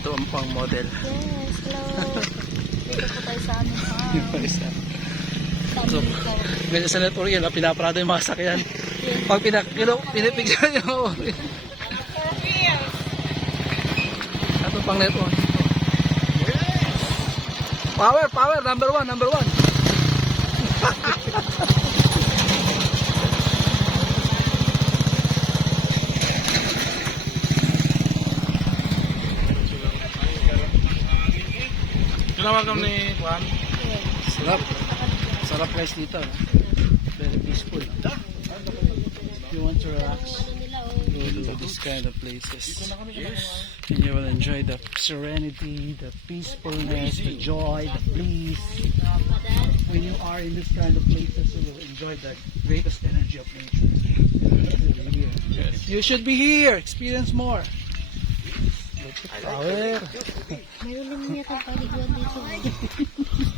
Ito ang pang model. Yes, hello. Dito po tayo sa aming farm. So, medyo sa network yan, pinaparado yung mga sakyan. Pag pinipigyan nyo, ito pang network. Power, number one. Tinawagan ni Juan. Sarap guys dito. Very peaceful. You want to relax, go to this kind of places. And you will enjoy the serenity, the peacefulness, the joy, the bliss. When you are in this kind of places, you will enjoy the greatest energy of nature. You should be here. Experience more. Power. Mayroon din yata paliguan dito.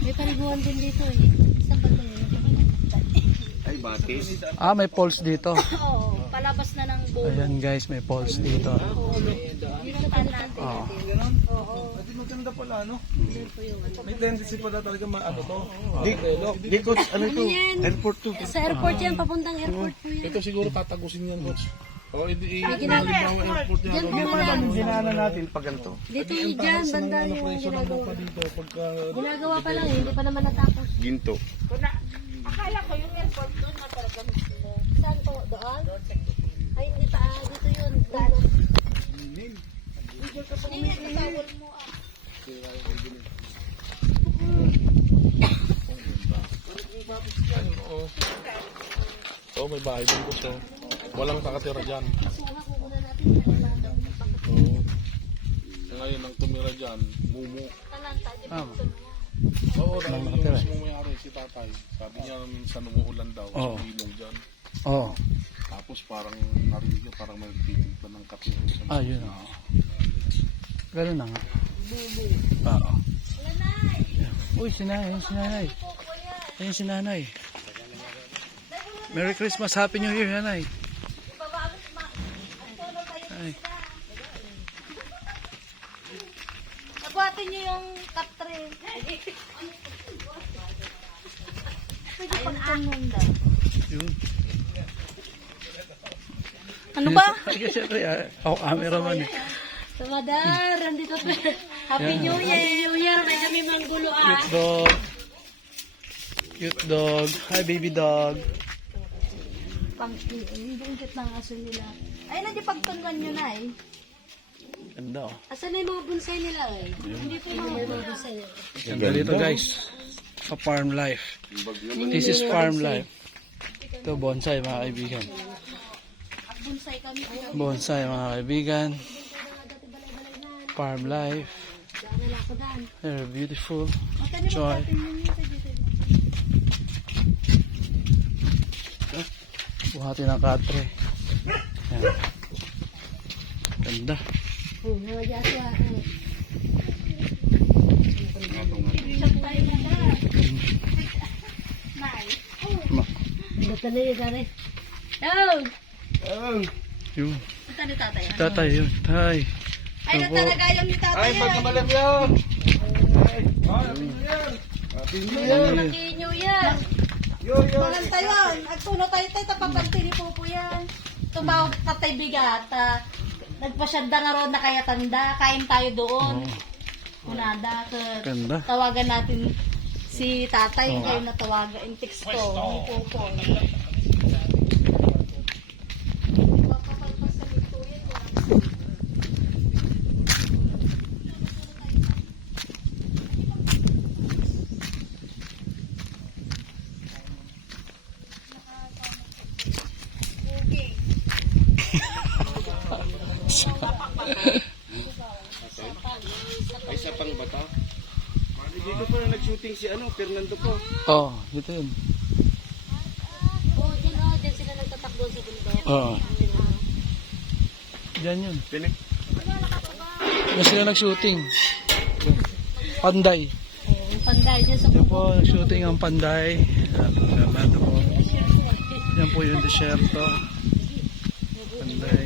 May paliguan din dito eh. Saan ba ito yun? Ay, batis. May poles dito. Oo, palabas na ng bulo. Ayan guys, may poles dito. Dito natin. Oh. Oo. Pati maganda pala, no? Ito yung ano. May tendency pala talaga ano to. Dito, ano ito? Airport to. Sa airport yan, papuntang airport po yan. Ito siguro tatagusin yan, Coach. O, ginagawa. halimbawa airport yan. Diyan po na. Dinaanan natin pag ganito. Dito yung dyan, banda yung ginagawa. Dito, pagka... Ginagawa pa lang, hindi pa naman natapos. Ginto. Akala ko yung airport doon na talaga mismo. Saan po? Doon? Ay, hindi pa. Dito yun. Daan. Hindi yan, kasawal mo ah. Oo, may bahay din ko. Walang nakatira dyan. Suha ko muna natin. Oo. Ngayon, ang tumira dyan, mumu. Talanta, di ba? Oo, dahil yung nakatira. mismo may-ari, si tatay. Sabi niya minsan umuulan daw, Oo. sa ilong dyan. Oh. Tapos parang narinig niya, parang may nagtitimpa ng kape. Yun. Ganun na nga. Uy, sinanay. Ayun si nanay. Merry Christmas, Happy New Year, nanay. Ay. Nabuhatin niyo yung katre. Pwede pang tumunda. Yun. Ano ba? Ay, siyempre, camera man eh. Sa Madar, andito pa. Happy New Year! May kami mang gulo ah. Cute dog. Hi, baby dog. Yung cute ng aso nila. Ay, na di pagtungan nyo na eh. Ganda oh. Asan na yung mga bonsai nila eh? Hindi po yung mga bonsai nila. Ganda dito guys. Sa farm life. This is farm life. Ito bonsai mga kaibigan. Bonsai kami. Bonsai mga kaibigan. Farm life. Wala ko daan. Very beautiful. Mata niyo Joy. magkatin nyo dito. Buhati ng katre. Yan. Ganda. Mga jaswa. Ito na yun, gari. Yun. Ito ni tatay. Si tatay yun. Tay. Ay, natalagayang ni tatay. Ay, pagkamalam yun! Happy New Year! Happy New Year! Malanta yun. At puno tayo tayo, tapapagti ni Pupo yan. Tumawag tatay bigat. Nagpasyanda nga ron na kaya tanda. Kain tayo doon. Kunada. Ganda. Tawagan natin si tatay. Kayo na tawagan. In text ko. Ni Pupo. Ay, sa pang bata? Dito pa nag-shooting si Fernando po. Oo, dito yun. Oo, dyan sila nagtatakbo sa bundok. Oo. Diyan yun. Pinik. Diyan sila nag-shooting. Panday. Oo, yung panday dyan sa Yan po, nag-shooting ang Panday. Fernando po. Yan po yung desierto. Panday.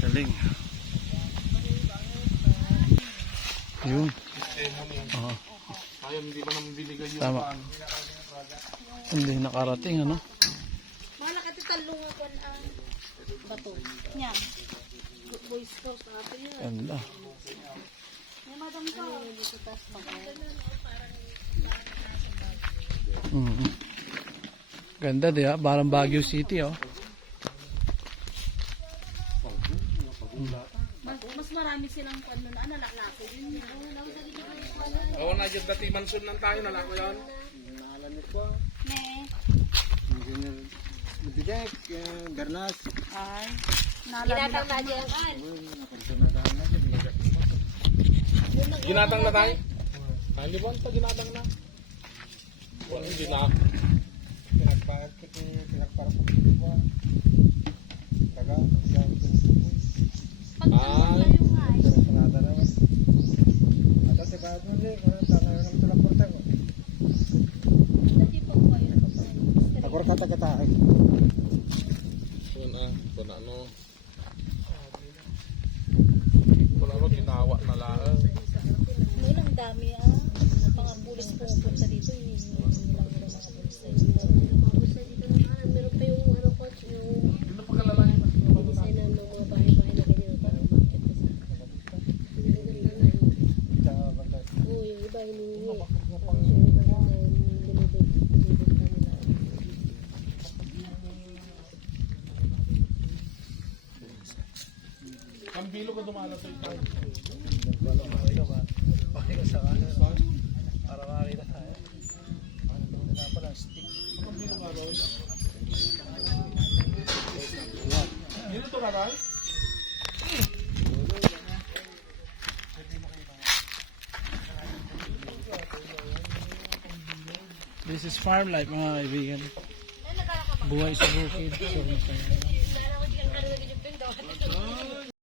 Galing. Yun. Oo. Kaya hindi pa naman binigay yung Tama. Hindi nakarating, ano? Mahala ka titalungan ko ang bato. Yan. Boys ko sa atin yun. Ganda. May madam ko. Dito taas pa kaya. Ganda, di ba? Parang Baguio City, oh. Mas marami silang ano na nalaklako yun. Oo na dyan dati mansun lang tayo, nalako yun. Ne. Bidek, Bernas. Ay. Ginatang na dyan. Ginatang na tayo? Hindi po, ginatang na. Wala, hindi na. Pinagparap ko po. Taga, Pagkakas tayo nga eh. sanada naman. At sa kahit mo din, tanong ng teleporta ko. Dati po ko yun. Ako kata-kata. Kuna ano. Kuna ano, ginawa na lang. May lang dami mga pulis pupunta dito. Hindi lang nila mga pulis. Mga pulis dito naman. Meron pa yung ano coach yung design ng mga bahay-bahay na ganyan. Parang market kasi. Hindi na ganda na eh. Oo, yung iba hinihingi. Tapos yung iba naman binibenta nila. Kambilo ko dumalo sa ito. Para makakita tayo. Ano pala, stick. Dito to karal? This is farm life, mga kaibigan. Buhay sa bukid. So,